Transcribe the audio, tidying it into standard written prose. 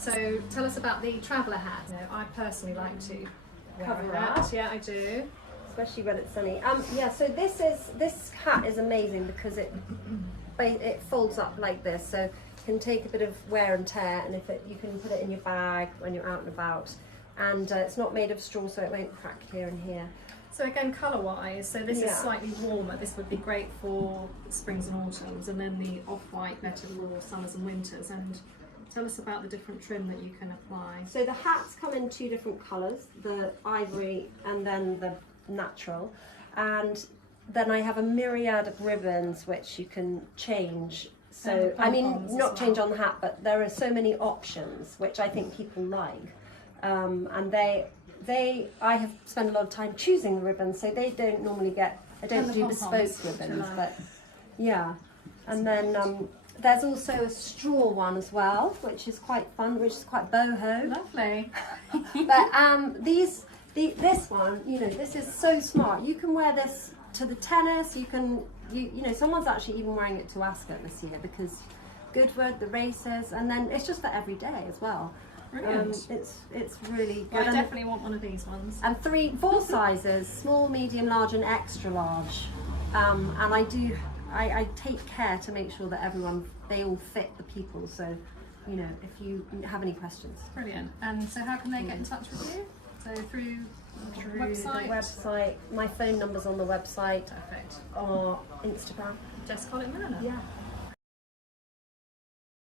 So tell us about the traveller hat. You know, I personally like to Cover wear a hat. up. Yeah, I do. Especially when it's sunny. Yeah, so this hat is amazing because it folds up like this, so it can take a bit of wear and tear, and you can put it in your bag when you're out and about, and it's not made of straw, so it won't crack here and here. So again, colour-wise, so this is slightly warmer. This would be great for springs and autumns, and then the off-white better for summers and winters. And tell us about the different trim that you can apply. So the hats come in 2 different colours, the ivory and then the natural, and then I have a myriad of ribbons which you can change. So I mean, not change on the hat, but there are so many options which I think people like, and I have spent a lot of time choosing the ribbons, so they don't normally get. I don't do bespoke ribbons, but yeah. And then there's also a straw one as well, which is quite fun, which is quite boho. Lovely. But this one, you know, this is so smart. You can wear this to the tennis. You know, someone's actually even wearing it to Ascot this year because Goodwood, the races, and then it's just for every day as well. Brilliant. It's really good. I definitely want one of these ones. And 4 sizes: small, medium, large, and extra large. And I take care to make sure that they all fit the people. So, you know, if you have any questions. Brilliant. And so how can they get in touch with you? So through the website, my phone number's on the website. Perfect. Or Instagram. Jess Collett Milliner. Yeah.